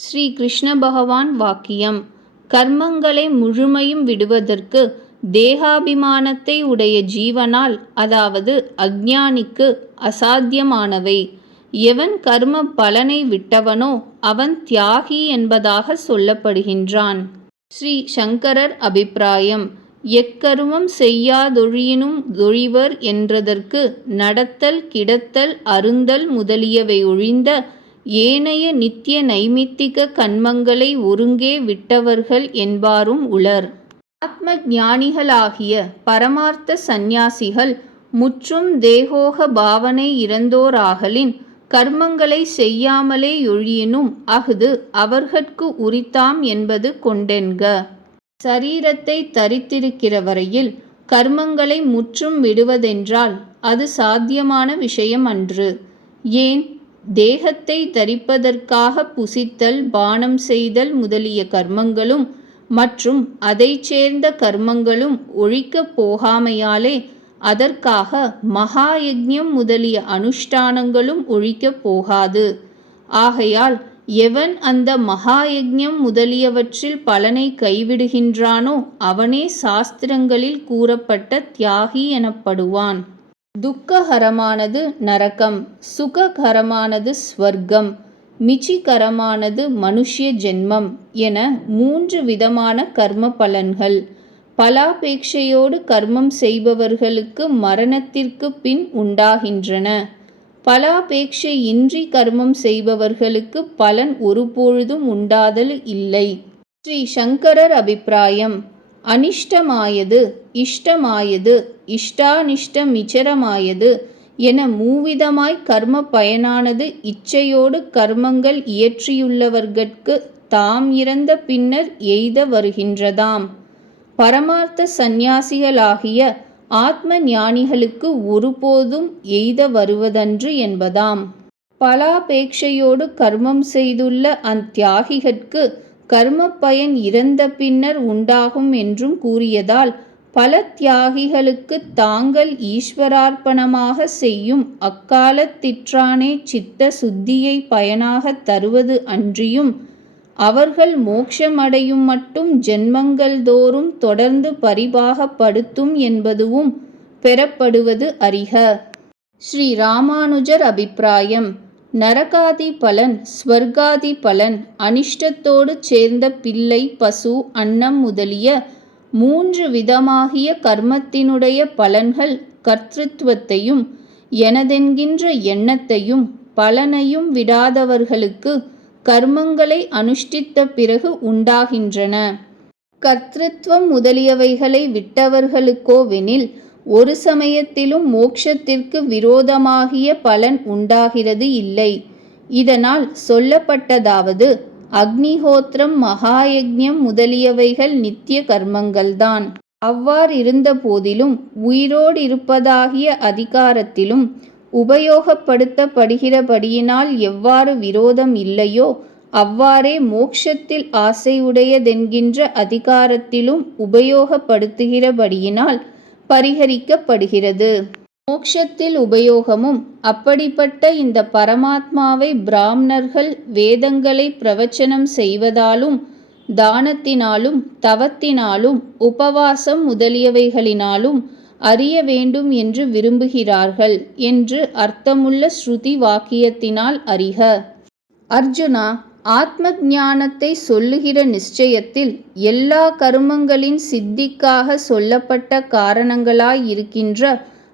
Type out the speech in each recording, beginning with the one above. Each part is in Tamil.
ஸ்ரீ கிருஷ்ண பகவான் வாக்கியம். கர்மங்களை முழுமையும் விடுவதற்கு தேகாபிமானத்தை உடைய ஜீவனால், அதாவது அஞ்ஞானிக்கு அசாத்தியமானவை. எவன் கர்ம பலனை விட்டவனோ அவன் தியாகி என்பதாக சொல்லப்படுகின்றான். ஸ்ரீ சங்கரர் அபிப்பிராயம். எக்கருமம் செய்யாதொழியினும் தொழிவர் என்றதற்கு நடத்தல், கிடத்தல், அருந்தல் முதலியவை ஒழிந்த ஏனைய நித்திய நைமித்திக கன்மங்களை ஒருங்கே விட்டவர்கள் என்பாரும் உளர். ஆத்ம ஞானிகளாகிய பரமார்த்த சந்நியாசிகள் முற்றும் தேகோக பாவனை இறந்தோராகலின் கர்மங்களை செய்யாமலே ஒழியினும் அஃது அவர்கட்கு உரித்தாம் என்பது கொண்டென்க. சரீரத்தை தரித்திருக்கிற வரையில் கர்மங்களை முற்றும் விடுவதென்றால் அது சாத்தியமான விஷயம் அன்று. ஏன்? தேகத்தை தரிப்பதற்காக புசித்தல், பானம் செய்தல் முதலிய கர்மங்களும் மற்றும் அதைச் சேர்ந்த கர்மங்களும் ஒழிக்கப் போகாமையாலே அதற்காக மகாயஜ்ஞம் முதலிய அனுஷ்டானங்களும் ஒழிக்கப் போகாது. ஆகையால் எவன் அந்த மகாயஜ்ஞம் முதலியவற்றில் பலனை கைவிடுகின்றானோ அவனே சாஸ்திரங்களில் கூறப்பட்ட தியாகி எனப்படுவான். துக்ககரமானது நரகம், சுககரமானது ஸ்வர்க்கம், மிச்சிகரமானது மனுஷ்ய ஜென்மம் என 3 விதமான கர்ம பலன்கள். பலாபேட்சையோடு கர்மம் செய்பவர்களுக்கு மரணத்திற்கு பின் உண்டாகின்றன. பலாபேட்சை இன்றி கர்மம் செய்பவர்களுக்கு பலன் ஒருபொழுதும் உண்டாதல் இல்லை. ஸ்ரீ சங்கரர் அபிப்பிராயம். அனிஷ்டமாயது, இஷ்டமாயது, இஷ்டானிஷ்டமிச்சரமாயது என 3 விதமாய் கர்ம பயனானது இச்சையோடு கர்மங்கள் இயற்றியுள்ளவர்கட்கு தாம் இறந்த பின்னர் எய்த வருகின்றதாம். பரமார்த்த சந்நியாசிகளாகிய ஆத்ம ஞானிகளுக்கு ஒருபோதும் எய்த வருவதன்று என்பதாம். பலாபேட்சையோடு கர்மம் செய்துள்ள அத்தியாகிகட்கு கர்ம பயன் இறந்த பின்னர் உண்டாகும் என்றும் கூறியதால் பல தியாகிகளுக்கு தாங்கள் ஈஸ்வரார்ப்பணமாக செய்யும் அக்காலத்திற்றானே சித்த சுத்தியை பயனாக தருவது அன்றியும் அவர்கள் மோட்சமடையும் மட்டும் ஜென்மங்கள் தோறும் தொடர்ந்து பரிபாகப்படுத்தும் என்பதுவும் பெறப்படுவது அறிக. ஸ்ரீ ராமானுஜர் அபிப்பிராயம். நரகாதி பலன், ஸ்வர்காதி பலன், அனிஷ்டத்தோடு சேர்ந்த பிள்ளை, பசு, அன்னம் முதலிய 3 விதமாகிய கர்மத்தினுடைய பலன்கள் கர்த்திருவத்தையும் எனதென்கின்ற எண்ணத்தையும் பலனையும் விடாதவர்களுக்கு கர்மங்களை அனுஷ்டித்த பிறகு உண்டாகின்றன. கர்த்திருவம் முதலியவைகளை விட்டவர்களுக்கோவெனில் ஒரு சமயத்திலும் மோட்சத்திற்கு விரோதமாகிய பலன் உண்டாகிறது இல்லை. இதனால் சொல்லப்பட்டதாவது அக்னிஹோத்திரம், மகாயஜ்ஞம் முதலியவைகள் நித்திய கர்மங்கள்தான். அவ்வாறிருந்த போதிலும் உயிரோடிருப்பதாகிய அதிகாரத்திலும் உபயோகப்படுத்தப்படுகிறபடியினால் எவ்வாறு விரோதம் இல்லையோ அவ்வாறே மோட்சத்தில் ஆசையுடையதென்கின்ற அதிகாரத்திலும் உபயோகப்படுத்துகிறபடியினால் பரிகரிக்கப்படுகிறது. மோட்சத்தில் உபயோகமும் அப்படிப்பட்ட இந்த பரமாத்மாவை பிராமணர்கள் வேதங்களை பிரவச்சனம் செய்வதாலும் தானத்தினாலும் தவத்தினாலும் உபவாசம் முதலியவைகளினாலும் அறிய வேண்டும் என்று விரும்புகிறார்கள் என்று அர்த்தமுள்ள ஸ்ருதி வாக்கியத்தினால் அறிக. அர்ஜுனா, ஆத்ம ஞானத்தை சொல்லுகிற நிச்சயத்தில் எல்லா கருமங்களின் சித்திக்காக சொல்லப்பட்ட காரணங்களாயிருக்கின்ற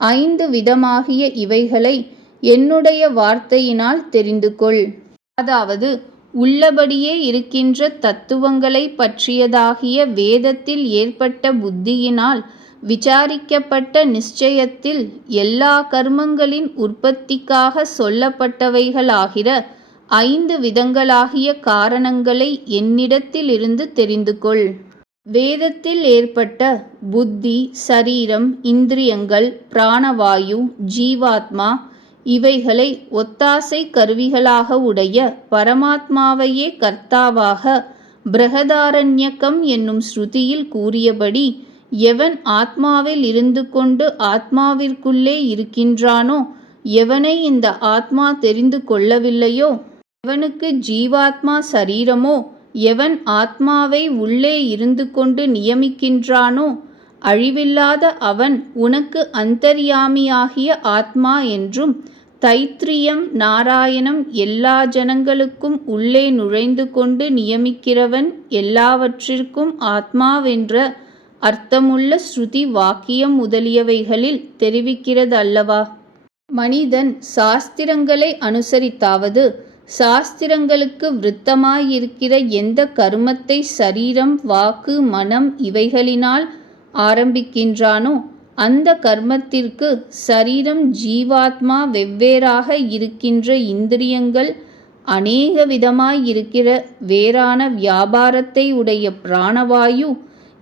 5 விதமாகிய இவைகளை என்னுடைய வார்த்தையினால் தெரிந்து கொள். அதாவது உள்ளபடியே இருக்கின்ற தத்துவங்களை பற்றியதாகிய வேதத்தில் ஏற்பட்ட புத்தியினால் விசாரிக்கப்பட்ட நிச்சயத்தில் எல்லா கர்மங்களின் உற்பத்திக்காக சொல்லப்பட்டவைகளாகிற 5 விதங்களாகிய காரணங்களை என்னிடத்திலிருந்து தெரிந்து கொள். வேதத்தில் ஏற்பட்ட புத்தி, சரீரம், இந்திரியங்கள், பிராணவாயு, ஜீவாத்மா இவைகளை ஒத்தாசை கருவிகளாக உடைய பரமாத்மாவையே கர்த்தாவாக பிரகதாரண்யகம் என்னும் ஸ்ருதியில் கூறியபடி எவன் ஆத்மாவில் இருந்து கொண்டு ஆத்மாவிற்குள்ளே இருக்கின்றானோ, எவனை இந்த ஆத்மா தெரிந்து கொள்ளவில்லையோ எவனுக்கு ஜீவாத்மா சரீரமோ, எவன் ஆத்மாவை உள்ளே இருந்து கொண்டு நியமிக்கின்றானோ, அழிவில்லாத அவன் உனக்கு அந்தர்யாமியாகிய ஆத்மா என்றும், தைத்திரியம் நாராயணம் எல்லா ஜனங்களுக்கும் உள்ளே நுழைந்து கொண்டு நியமிக்கிறவன் எல்லாவற்றிற்கும் ஆத்மாவென்ற அர்த்தமுள்ள ஸ்ருதி வாக்கியம் முதலியவைகளில் தெரிவிக்கிறது அல்லவா? மனிதன் சாஸ்திரங்களை அனுசரித்தாவது, சாஸ்திரங்களுக்கு விருத்தமாயிருக்கிற எந்த கருமத்தை சரீரம் வாக்கு மனம் இவைகளினால் ஆரம்பிக்கின்றானோ, அந்த கர்மத்திற்கு சரீரம் ஜீவாத்மா வெவ்வேறாக இருக்கின்ற இந்திரியங்கள் அநேக விதமாயிருக்கிற வேறான வியாபாரத்தை உடைய பிராணவாயு,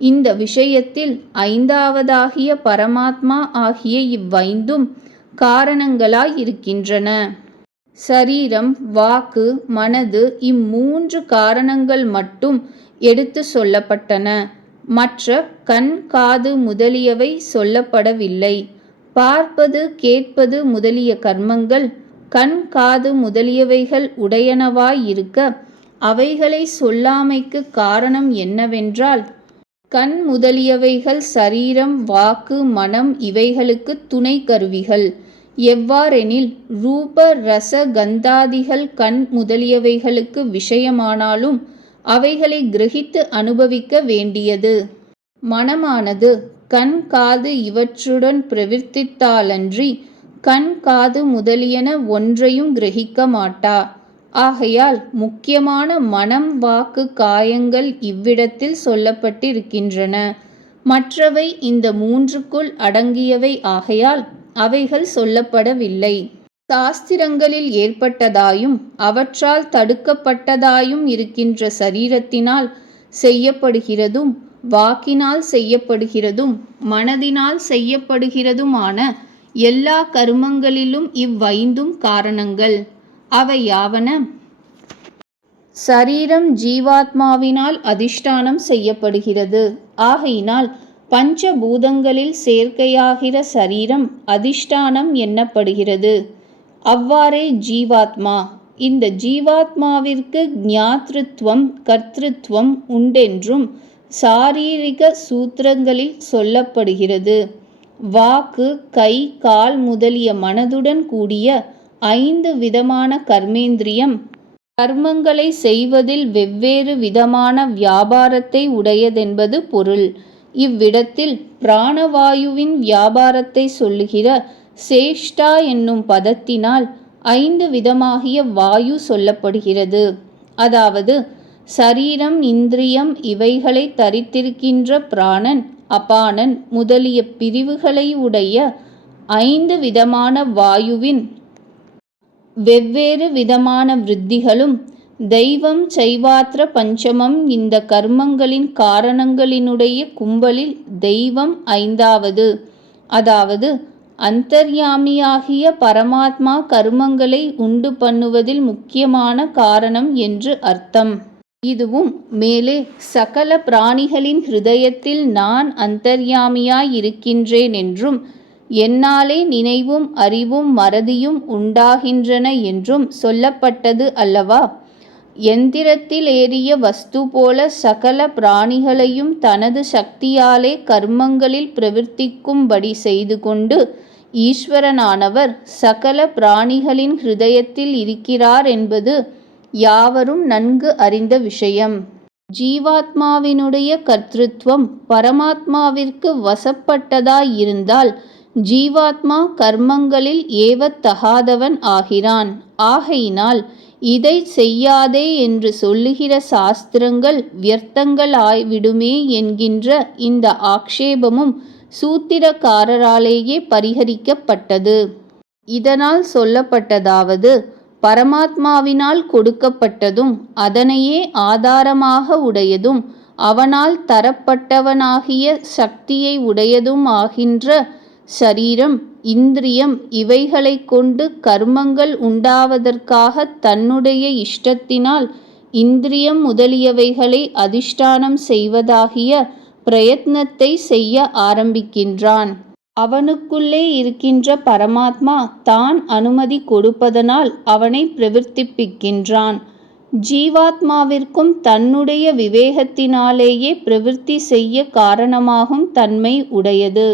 இந்த விஷயத்தில் ஐந்தாவதாகிய பரமாத்மா ஆகிய இவ்வைந்தும் காரணங்களாயிருக்கின்றன. சரீரம் வாக்கு மனது இம்மூன்று காரணங்கள் மட்டும் எடுத்து சொல்லப்பட்டன. மற்ற கண் காது முதலியவை சொல்லப்படவில்லை. பார்ப்பது கேட்பது முதலிய கர்மங்கள் கண் காது முதலியவைகள் உடையனவாயிருக்க, அவைகளை சொல்லாமைக்கு காரணம் என்னவென்றால், கண் முதலியவைகள் சரீரம் வாக்கு மனம் இவைகளுக்கு துணை கருவிகள். எவ்வாறெனில், ரூப ரச கந்தாதிகள் கண் முதலியவைகளுக்கு விஷயமானாலும் அவைகளை கிரகித்து அனுபவிக்க வேண்டியது. மனமானது கண் காது இவற்றுடன் பிரவர்த்தித்தாலன்றி கண் காது முதலியன ஒன்றையும் கிரகிக்க மாட்டா. ஆகையால் முக்கியமான மனம் வாக்கு காயங்கள் இவ்விடத்தில் சொல்லப்பட்டிருக்கின்றன. மற்றவை இந்த மூன்றுக்குள் அடங்கியவை ஆகையால் அவைகள் சொல்லப்படவில்லை. சாஸ்திரங்களில் ஏற்பட்டதாயும் அவற்றால் தடுக்கப்பட்டதாயும் இருக்கின்ற சரீரத்தினால் செய்யப்படுகிறதும் வாக்கினால் செய்யப்படுகிறதும் மனதினால் செய்யப்படுகிறதுமான எல்லா கருமங்களிலும் இவ்வைந்தும் காரணங்கள். அவை யாவன? சரீரம் ஜீவாத்மாவினால் அதிஷ்டானம் செய்யப்படுகிறது. ஆகையினால் பஞ்சபூதங்களில் சேர்க்கையாகிற சரீரம் அதிஷ்டானம் எண்ணப்படுகிறது. அவ்வாறே ஜீவாத்மா. இந்த ஜீவாத்மாவிற்கு ஞாத்ருத்வம் கர்த்திருத்வம் உண்டென்றும் சாரீரிக சூத்திரங்களில் சொல்லப்படுகிறது. வாக்கு கை கால் முதலிய மனதுடன் கூடிய 5 விதமான கர்மேந்திரியம் கர்மங்களை செய்வதில் வெவ்வேறு விதமான வியாபாரத்தை உடையதென்பது பொருள். இவ்விடத்தில் பிராணவாயுவின் வியாபாரத்தை சொல்லுகிற சேஷ்டா என்னும் பதத்தினால் 5 விதமாகிய வாயு சொல்லப்படுகிறது. அதாவது சரீரம் இந்திரியம் இவைகளை தரித்திருக்கின்ற பிராணன் அபானன் முதலிய பிரிவுகளை உடைய 5 விதமான வாயுவின் வெவ்வேறு விதமான விருத்திகளும், தெய்வம் சைவாத்திர பஞ்சமம் இந்த கர்மங்களின் காரணங்களினுடைய கும்பலில் தெய்வம் 5வது. அதாவது அந்தர்யாமியாகிய பரமாத்மா கர்மங்களை உண்டு பண்ணுவதில் முக்கியமான காரணம் என்று அர்த்தம். இதுவும் மேலே சகல பிராணிகளின் ஹிருதயத்தில் நான் அந்தர்யாமியாயிருக்கின்றேன் என்றும், என்னாலே நினைவும் அறிவும் மறதியும் உண்டாகின்றன என்றும் சொல்லப்பட்டது அல்லவா? எந்திரத்தில் ஏறிய வஸ்து போல சகல பிராணிகளையும் தனது சக்தியாலே கர்மங்களில் பிரவர்த்திக்கும்படி செய்து கொண்டு ஈஸ்வரனானவர் சகல பிராணிகளின் ஹிருதயத்தில் இருக்கிறார் என்பது யாவரும் நன்கு அறிந்த விஷயம். ஜீவாத்மாவினுடைய கர்த்திருவம் பரமாத்மாவிற்கு வசப்பட்டதாயிருந்தால் ஜீவாத்மா கர்மங்களில் ஏவத்தகாதவன் ஆகிறான். ஆகையினால் இதை செய்யாதே என்று சொல்லுகிற சாஸ்திரங்கள் வியர்த்தங்களாய்விடுமே என்கின்ற இந்த ஆக்ஷேபமும் சூத்திரக்காரராலேயே பரிகரிக்கப்பட்டது. இதனால் சொல்லப்பட்டதாவது, பரமாத்மாவினால் கொடுக்கப்பட்டதும் அதனையே ஆதாரமாக உடையதும் அவனால் தரப்பட்டவனாகிய சக்தியை உடையதும் ஆகின்ற சரீரம் இந்திரியம் இவைகளை கொண்டு கர்மங்கள் உண்டாவதற்காக தன்னுடைய இஷ்டத்தினால் இந்திரியம் முதலியவைகளை அதிஷ்டானம் செய்வதாகிய பிரயத்னத்தை செய்ய ஆரம்பிக்கின்றான். அவனுக்குள்ளே இருக்கின்ற பரமாத்மா தான் அனுமதி கொடுப்பதனால் அவனை பிரவர்த்திப்பிக்கின்றான். ஜீவாத்மாவிற்கும் தன்னுடைய விவேகத்தினாலேயே பிரவிற்த்தி செய்ய காரணமாகும் தன்மை உடையது.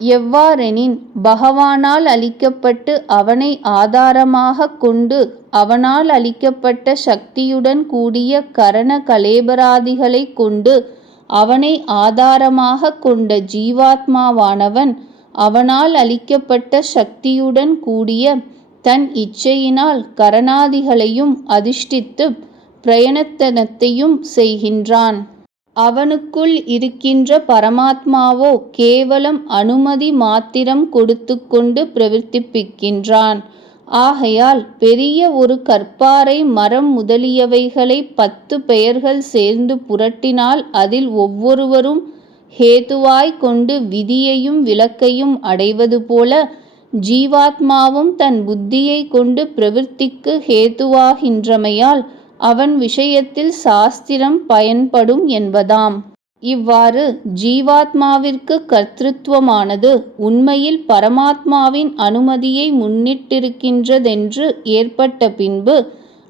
எவ்வாறெனின் பகவானால் அளிக்கப்பட்டு அவனை ஆதாரமாக கொண்டு அவனால் அளிக்கப்பட்ட சக்தியுடன் கூடிய கரண கலேபராதிகளை கொண்டு அவனை ஆதாரமாக கொண்ட ஜீவாத்மாவானவன் அவனால் அளிக்கப்பட்ட சக்தியுடன் கூடிய தன் இச்சையினால் கரணாதிகளையும் அதிஷ்டித்து பிரயத்தனத்தையும் செய்கின்றான். அவனுக்குள் இருக்கின்ற பரமாத்மாவோ கேவலம் அனுமதி மாத்திரம் கொடுத்து கொண்டு பிரவர்த்திப்பிக்கின்றான். ஆகையால் பெரிய ஒரு கற்பாறை மரம் முதலியவைகளை 10 பெயர்கள் சேர்ந்து புரட்டினால் அதில் ஒவ்வொருவரும் ஹேதுவாய் கொண்டு விதியையும் விலக்கையும் அடைவது போல ஜீவாத்மாவும் தன் புத்தியை கொண்டு பிரவிற்த்திக்கு ஹேதுவாகின்றமையால் அவன் விஷயத்தில் சாஸ்திரம் பயன்படும் என்பதாம். இவ்வாறு ஜீவாத்மாவிற்கு கர்த்திருவமானது உண்மையில் பரமாத்மாவின் அனுமதியை முன்னிட்டிருக்கின்றதென்று ஏற்பட்ட பின்பு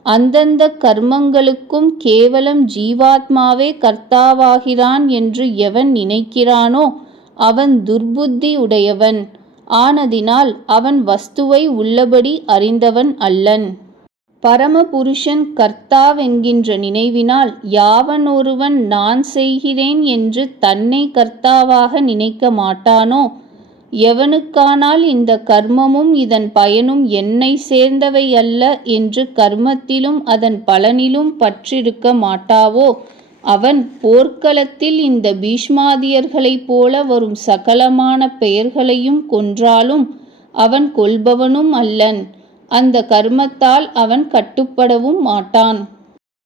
அந்தந்த கர்மங்களுக்கும் கேவலம் ஜீவாத்மாவே கர்த்தாவாகிறான் என்று எவன் நினைக்கிறானோ அவன் துர்புத்தி உடையவன் ஆனதினால் அவன் வஸ்துவை உள்ளபடி அறிந்தவன் அல்லன். பரமபுருஷன் கர்த்தாவென்கின்ற நினைவினால் யாவனொருவன் நான் செய்கிறேன் என்று தன்னை கர்த்தாவாக நினைக்க மாட்டானோ எவனுக்கானால் இந்த கர்மமும் இதன் பயனும் என்னை சேர்ந்தவை அல்ல என்று கர்மத்திலும் அதன் பலனிலும் பற்றிருக்க மாட்டாவோ அவன் போர்க்களத்தில் இந்த பீஷ்மாதியர்களைப் போல வரும் சகலமான பெயர்களையும் கொன்றாலும் அவன் கொல்பவனும் அல்லன். அந்த கர்மத்தால் அவன் கட்டுப்படவும் மாட்டான்.